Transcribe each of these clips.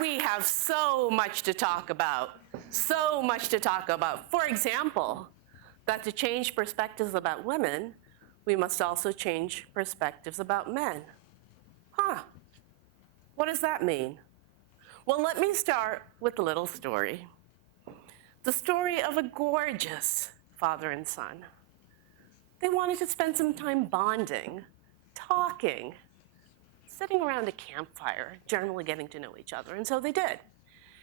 We have so much to talk about, so much to talk about. For example, that to change perspectives about women, we must also change perspectives about men. Huh, what does that mean? Well, let me start with a little story. The story of a gorgeous father and son. They wanted to spend some time bonding, talking, sitting around a campfire, generally getting to know each other, and so they did.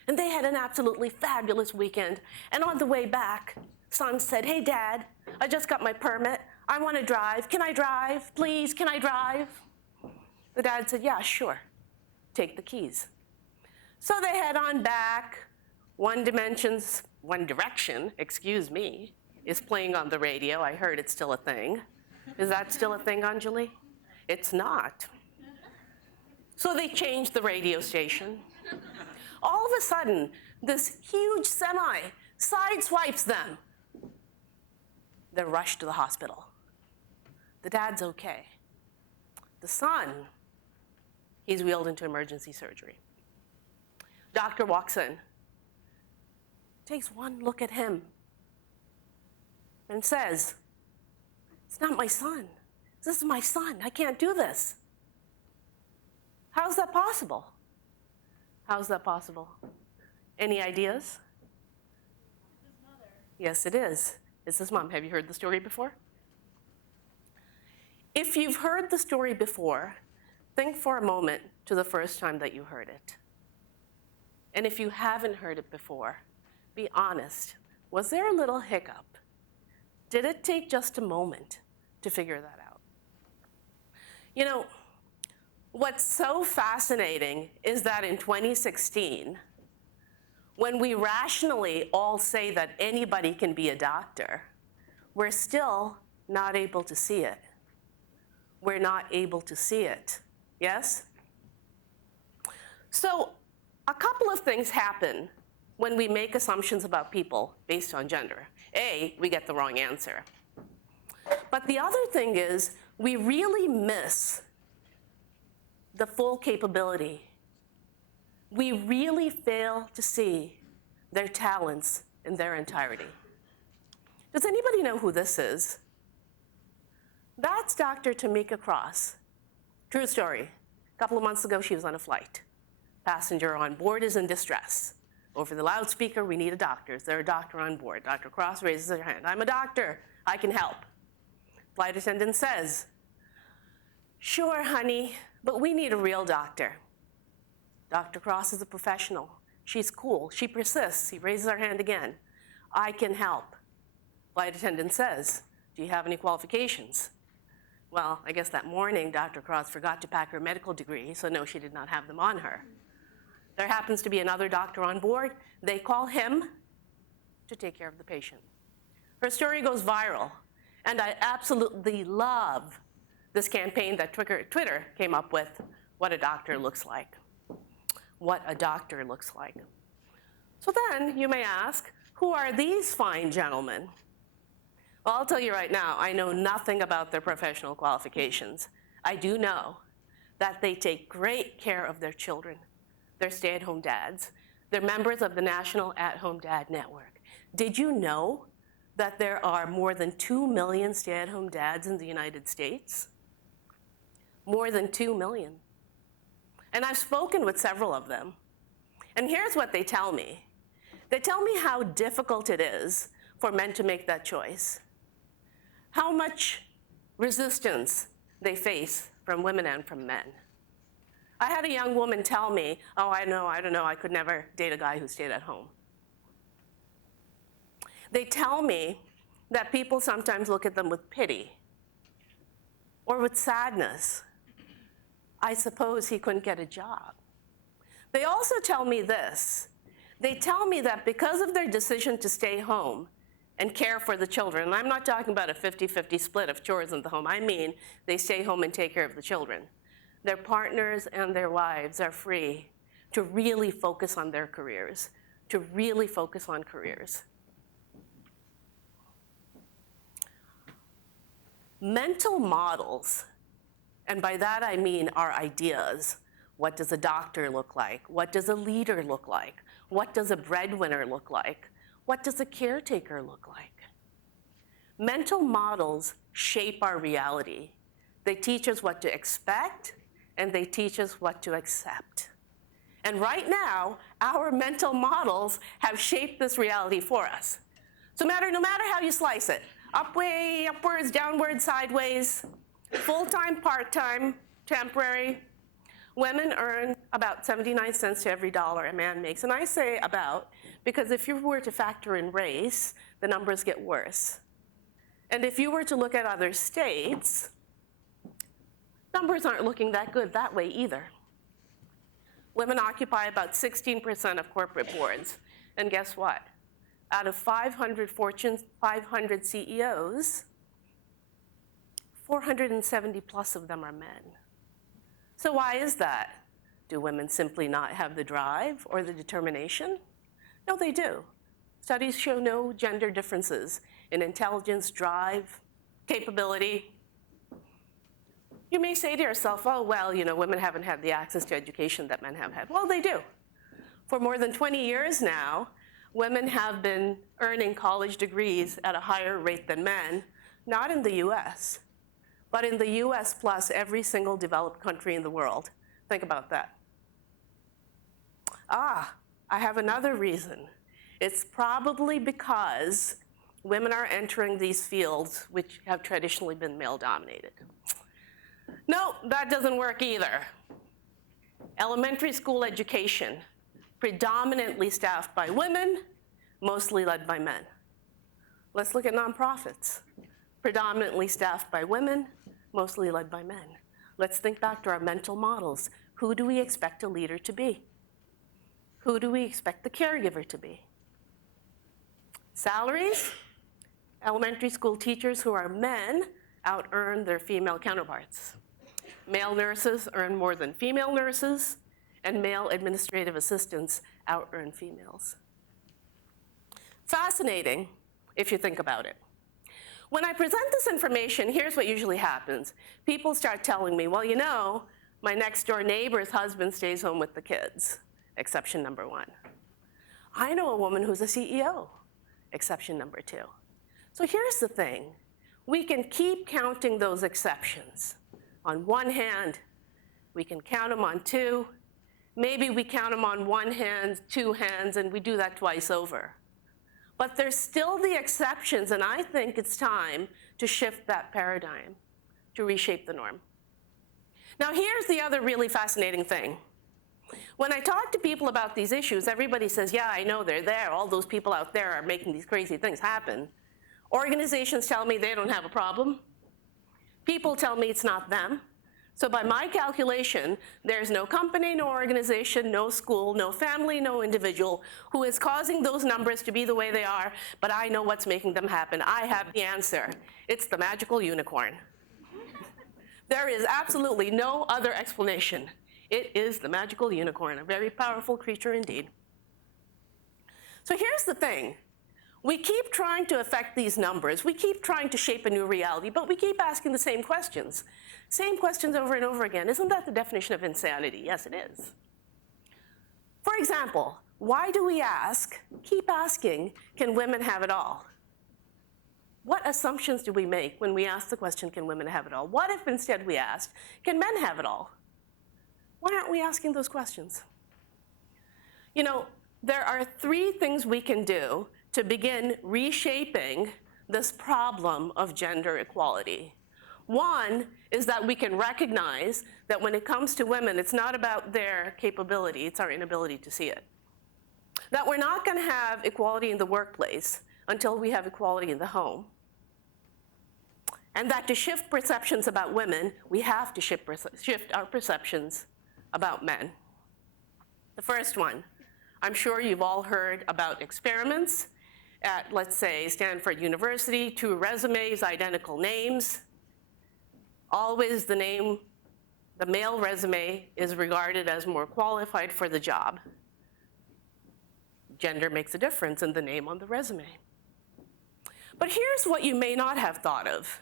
And they had an absolutely fabulous weekend, and on the way back, son said, "Hey, Dad, I just got my permit. I want to drive. Can I drive? Please, can I drive?" The dad said, "Yeah, sure. Take the keys." So they head on back. One Direction, excuse me, is playing on the radio. I heard it's still a thing. Is that still a thing, Anjali? It's not. So they changed the radio station. All of a sudden, this huge semi sideswipes them. They're rushed to the hospital. The dad's okay. The son, he's wheeled into emergency surgery. Doctor walks in, takes one look at him, and says, "It's not my son. This is my son. I can't do this." How's that possible? How's that possible? Any ideas? His mother. Yes, it is. It's his mom. Have you heard the story before? If you've heard the story before, think for a moment to the first time that you heard it. And if you haven't heard it before, be honest. Was there a little hiccup? Did it take just a moment to figure that out? You know, what's so fascinating is that in 2016, when we rationally all say that anybody can be a doctor, we're still not able to see it. We're not able to see it. Yes? So a couple of things happen when we make assumptions about people based on gender. A, we get the wrong answer. But the other thing is we really miss the full capability. We really fail to see their talents in their entirety. Does anybody know who this is? That's Dr. Tamika Cross. True story. A couple of months ago, she was on a flight. Passenger on board is in distress. Over the loudspeaker, "We need a doctor. Is there a doctor on board?" Dr. Cross raises her hand. "I'm a doctor. I can help." Flight attendant says, "Sure, honey, but we need a real doctor." Dr. Cross is a professional. She's cool. She persists. He raises her hand again. "I can help." Flight attendant says, "Do you have any qualifications?" Well, I guess that morning, Dr. Cross forgot to pack her medical degree, so no, she did not have them on her. There happens to be another doctor on board. They call him to take care of the patient. Her story goes viral, and I absolutely love this campaign that Twitter came up with, "What a doctor looks like." What a doctor looks like. So then you may ask, who are these fine gentlemen? Well, I'll tell you right now, I know nothing about their professional qualifications. I do know that they take great care of their children. They're stay-at-home dads. They're members of the National At-Home Dad Network. Did you know that there are more than 2 million stay-at-home dads in the United States? More than 2 million. And I've spoken with several of them. And here's what they tell me. They tell me how difficult it is for men to make that choice, how much resistance they face from women and from men. I had a young woman tell me, "Oh, I don't know, I could never date a guy who stayed at home." They tell me that people sometimes look at them with pity or with sadness. "I suppose he couldn't get a job." They also tell me this. They tell me that because of their decision to stay home and care for the children, and I'm not talking about a 50-50 split of chores in the home, I mean they stay home and take care of the children. Their partners and their wives are free to really focus on their careers, to really focus on careers. Mental models, and by that I mean our ideas, What does a doctor look like? What does a leader look like? What does a breadwinner look like? What does a caretaker look like? Mental models shape our reality. They teach us what to expect, and they teach us what to accept. And right now, our mental models have shaped this reality for us. So no matter how you slice it, upway, upwards, downwards, sideways, full-time, part-time, temporary, women earn about 79 cents to every dollar a man makes. And I say about because if you were to factor in race, the numbers get worse. And if you were to look at other states, numbers aren't looking that good that way either. Women occupy about 16% of corporate boards. And guess what? Out of 500 Fortune 500 CEOs, 470 plus of them are men. So why is that? Do women simply not have the drive or the determination? No, they do. Studies show no gender differences in intelligence, drive, capability. You may say to yourself, oh, well, women haven't had the access to education that men have had. Well, they do. For more than 20 years now, women have been earning college degrees at a higher rate than men, not in the US, but in the US plus every single developed country in the world. Think about that. I have another reason. It's probably because women are entering these fields which have traditionally been male-dominated. No, that doesn't work either. Elementary school education, predominantly staffed by women, mostly led by men. Let's look at nonprofits. Predominantly staffed by women, mostly led by men. Let's think back to our mental models. Who do we expect a leader to be? Who do we expect the caregiver to be? Salaries? Elementary school teachers who are men out-earn their female counterparts. Male nurses earn more than female nurses, and male administrative assistants out-earn females. Fascinating, if you think about it. When I present this information, here's what usually happens. People start telling me, well, my next door neighbor's husband stays home with the kids, exception number one. I know a woman who's a CEO, exception number two. So here's the thing. We can keep counting those exceptions. On one hand, we can count them on two. Maybe we count them on one hand, two hands, and we do that twice over. But there's still the exceptions, and I think it's time to shift that paradigm, to reshape the norm. Now, here's the other really fascinating thing. When I talk to people about these issues, everybody says, yeah, I know they're there. All those people out there are making these crazy things happen. Organizations tell me they don't have a problem. People tell me it's not them. So by my calculation, there's no company, no organization, no school, no family, no individual who is causing those numbers to be the way they are, but I know what's making them happen. I have the answer. It's the magical unicorn. There is absolutely no other explanation. It is the magical unicorn, a very powerful creature indeed. So here's the thing. We keep trying to affect these numbers. We keep trying to shape a new reality, but we keep asking the same questions. Same questions over and over again. Isn't that the definition of insanity? Yes, it is. For example, why do we keep asking, can women have it all? What assumptions do we make when we ask the question, can women have it all? What if instead we asked, can men have it all? Why aren't we asking those questions? There are three things we can do to begin reshaping this problem of gender equality. One is that we can recognize that when it comes to women, it's not about their capability, it's our inability to see it. That we're not going to have equality in the workplace until we have equality in the home. And that to shift perceptions about women, we have to shift our perceptions about men. The first one, I'm sure you've all heard about experiments at, let's say, Stanford University, 2 resumes, identical names. Always the male resume is regarded as more qualified for the job. Gender makes a difference in the name on the resume. But here's what you may not have thought of.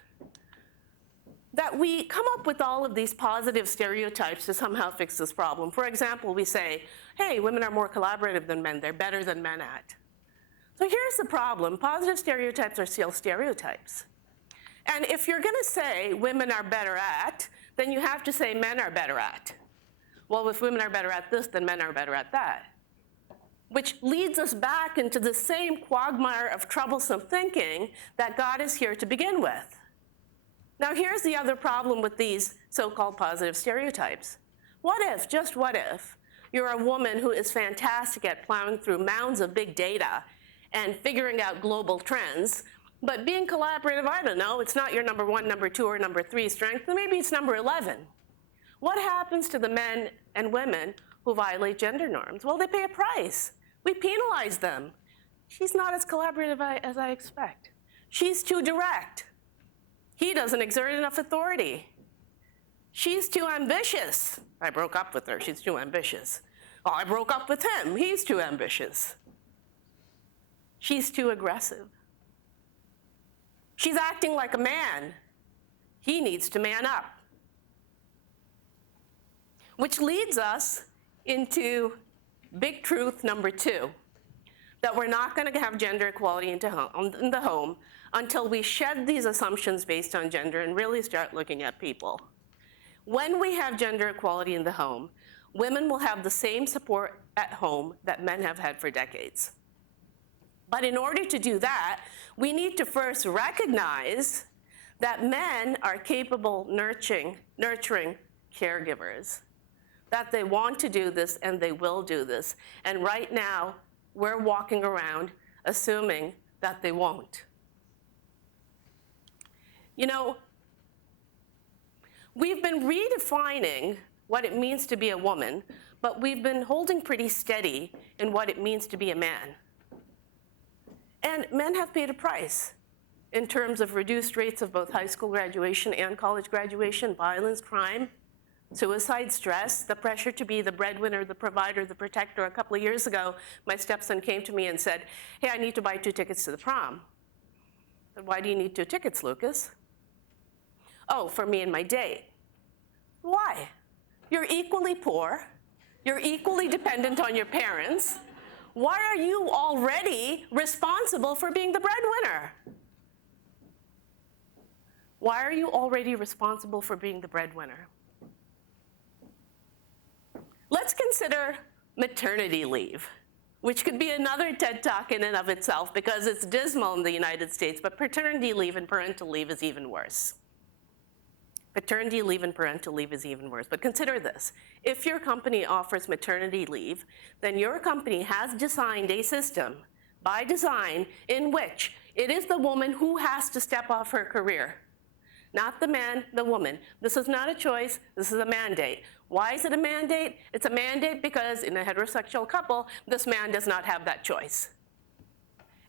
that we come up with all of these positive stereotypes to somehow fix this problem. For example, we say, hey, women are more collaborative than men. They're better than men at. So here's the problem. Positive stereotypes are still stereotypes. And if you're going to say women are better at, then you have to say men are better at. Well, if women are better at this, then men are better at that. Which leads us back into the same quagmire of troublesome thinking that got us here to begin with. Now, here's the other problem with these so-called positive stereotypes. What if, just what if, you're a woman who is fantastic at plowing through mounds of big data and figuring out global trends, but being collaborative, I don't know, it's not your number 1, number 2, or number 3 strength, then maybe it's number 11. What happens to the men and women who violate gender norms? Well, they pay a price. We penalize them. She's not as collaborative as I expect. She's too direct. He doesn't exert enough authority. She's too ambitious. I broke up with her. She's too ambitious. Oh, I broke up with him. He's too ambitious. She's too aggressive. She's acting like a man. He needs to man up. Which leads us into big truth number 2, that we're not going to have gender equality in the home until we shed these assumptions based on gender and really start looking at people. When we have gender equality in the home, women will have the same support at home that men have had for decades. But in order to do that, we need to first recognize that men are capable nurturing caregivers, that they want to do this and they will do this. And right now, we're walking around assuming that they won't. You know, we've been redefining what it means to be a woman, but we've been holding pretty steady in what it means to be a man. And men have paid a price in terms of reduced rates of both high school graduation and college graduation, violence, crime, suicide, stress, the pressure to be the breadwinner, the provider, the protector. A couple of years ago, my stepson came to me and said, hey, I need to buy 2 tickets to the prom. I said, why do you need 2 tickets, Lucas? Oh, for me and my date. Why? You're equally poor. You're equally dependent on your parents. Why are you already responsible for being the breadwinner? Why are you already responsible for being the breadwinner? Let's consider maternity leave, which could be another TED Talk in and of itself because it's dismal in the United States, but paternity leave and parental leave is even worse. Paternity leave and parental leave is even worse. But consider this. If your company offers maternity leave, then your company has designed a system by design in which it is the woman who has to step off her career. Not the man, the woman. This is not a choice, this is a mandate. Why is it a mandate? It's a mandate because in a heterosexual couple, this man does not have that choice.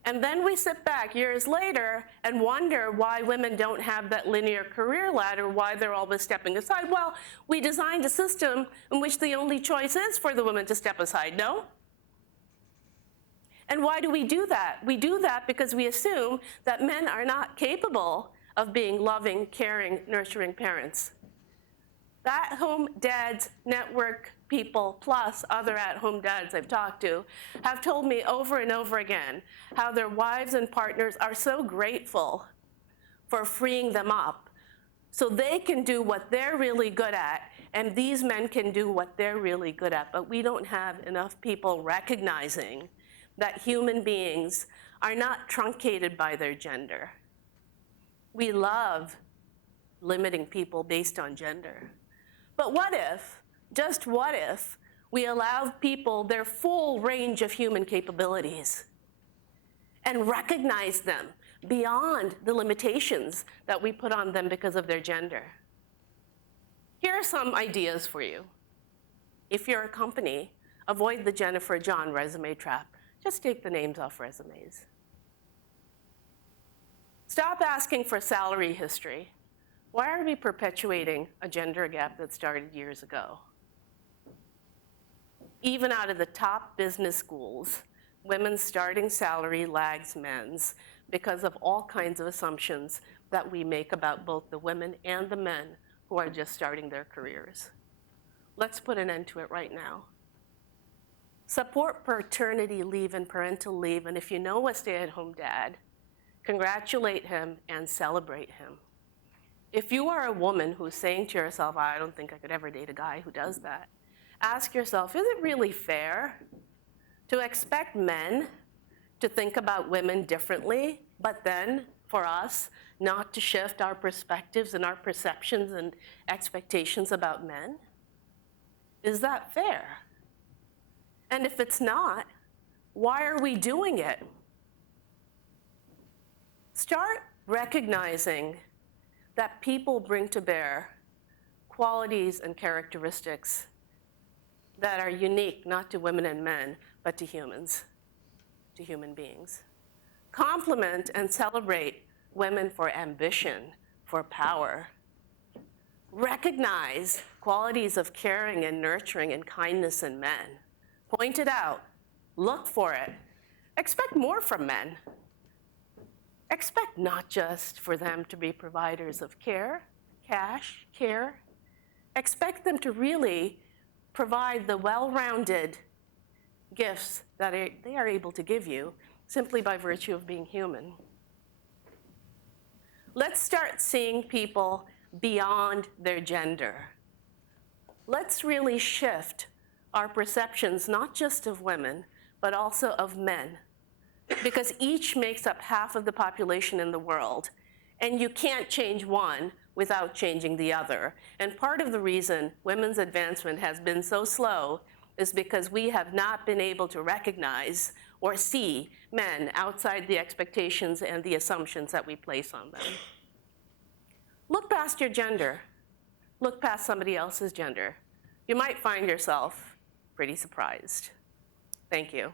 And then we sit back years later and wonder why women don't have that linear career ladder, why they're always stepping aside. Well, we designed a system in which the only choice is for the woman to step aside, no? And why do we do that? We do that because we assume that men are not capable of being loving, caring, nurturing parents. The at-home dads network people, plus other at-home dads I've talked to, have told me over and over again how their wives and partners are so grateful for freeing them up so they can do what they're really good at, and these men can do what they're really good at. But we don't have enough people recognizing that human beings are not truncated by their gender. We love limiting people based on gender. But what if, just what if, we allow people their full range of human capabilities and recognize them beyond the limitations that we put on them because of their gender? Here are some ideas for you. If you're a company, avoid the Jennifer John resume trap. Just take the names off resumes. Stop asking for salary history. Why are we perpetuating a gender gap that started years ago? Even out of the top business schools, women's starting salary lags men's because of all kinds of assumptions that we make about both the women and the men who are just starting their careers. Let's put an end to it right now. Support paternity leave and parental leave, and if you know a stay-at-home dad, congratulate him and celebrate him. If you are a woman who's saying to yourself, I don't think I could ever date a guy who does that, ask yourself, is it really fair to expect men to think about women differently, but then for us not to shift our perspectives and our perceptions and expectations about men? Is that fair? And if it's not, why are we doing it? Start recognizing that people bring to bear qualities and characteristics that are unique not to women and men, but to humans, to human beings. Compliment and celebrate women for ambition, for power. Recognize qualities of caring and nurturing and kindness in men. Point it out. Look for it. Expect more from men. Expect not just for them to be providers of care, cash, care. Expect them to really provide the well-rounded gifts that they are able to give you simply by virtue of being human. Let's start seeing people beyond their gender. Let's really shift our perceptions not just of women, but also of men, because each makes up half of the population in the world, and you can't change one without changing the other. And part of the reason women's advancement has been so slow is because we have not been able to recognize or see men outside the expectations and the assumptions that we place on them. Look past your gender. Look past somebody else's gender. You might find yourself pretty surprised. Thank you.